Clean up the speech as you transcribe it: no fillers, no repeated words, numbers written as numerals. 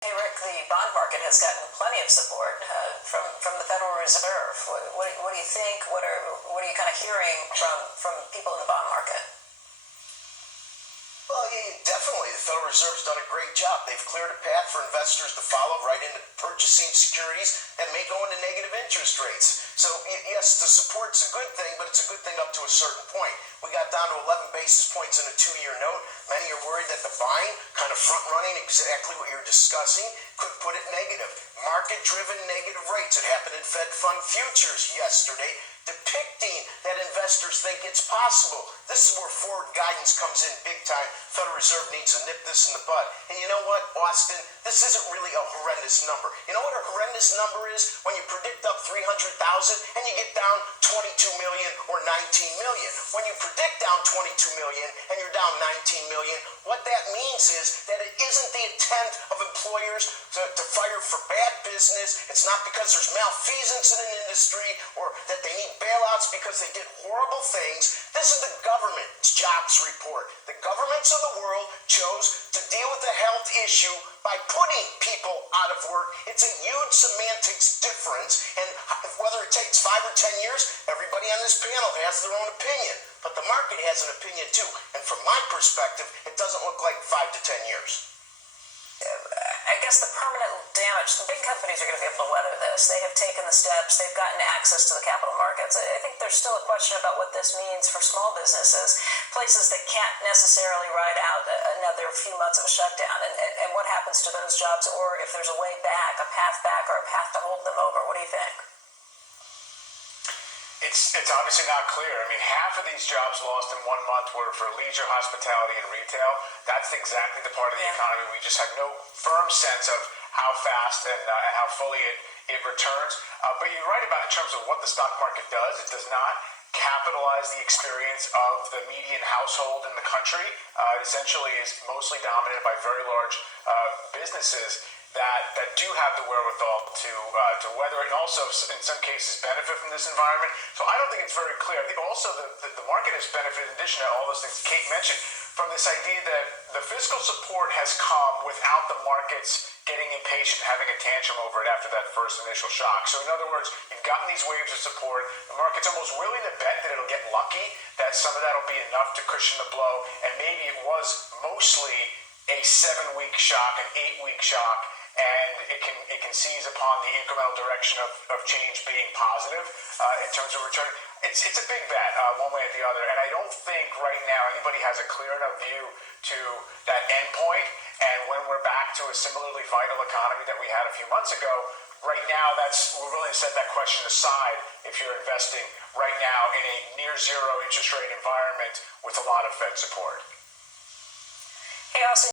Hey, Rick, the bond market has gotten plenty of support from the Federal Reserve. What do you think? What are you kind of hearing from people in the bond market? Well, yeah, definitely. The Federal Reserve's done a great job. They've cleared a path for investors to follow right into purchasing securities that may go into negative interest rates. So, yes, the support's a good thing, but it's a good thing up to a certain point. We got down to 11 basis points in a 2-year note. Many are worried that the buying, kind of front-running exactly what you're discussing, could put it negative. Market-driven negative rates. It happened in Fed Fund futures yesterday, depicting that investors think it's possible. This is where forward guidance comes in big time. Federal Reserve needs to nip this in the bud. And you know what, Austin? This isn't really a horrendous number. You know what a horrendous number is? When you predict up 300,000 and you get down 22 million or 19 million. When you predict down 22 million and you're down 19 million, what that means is that it isn't the intent of employers to fire for bad business. It's not because there's malfeasance in an industry or that they need bailouts because they did horrible things. This is the government's jobs report. The governments of the world chose to deal with the health issue by putting people out of work. It's a huge semantics difference, and whether it takes 5 or 10 years, everybody on this panel has their own opinion. But the market has an opinion too, and from my perspective, it doesn't look like 5 to 10 years. I guess the permanent damage, the big companies are going to be able to weather this. They have taken the steps. They've gotten access to the capital markets. I think there's still a question about what this means for small businesses, places that can't necessarily ride out another few months of a shutdown, and what happens to those jobs, or if there's a way back, a path back, or a path to hold them over. What do you think? It's obviously not clear. I mean, half of these jobs lost in 1 month were for leisure, hospitality, and retail. That's exactly the part of the economy we just have no firm sense of how fast and how fully it returns. But you're right about in terms of what the stock market does. It does not capitalize the experience of the median household in the country. Essentially is mostly dominated by very large businesses that do have the wherewithal to weather it, and also in some cases benefit from this environment. So I don't think it's very clear. I think also the market has benefited, in addition to all those things Kate mentioned, from this idea that the fiscal support has come without the markets getting impatient, having a tantrum over it after that first initial shock. So in other words, you've gotten these waves of support. The market's almost willing to bet that it'll get lucky, that some of that will be enough to cushion the blow, and maybe it was mostly a 7-week shock, an 8-week shock, and it can seize upon the incremental direction of change being positive in terms of return. It's a big bet one way or the other, and I don't think right now anybody has a clear enough view to that end point. And when we're back to a similarly vital economy that we had a few months ago, right now we're willing to set that question aside if you're investing right now in a near zero interest rate environment with a lot of Fed support. Hey, also.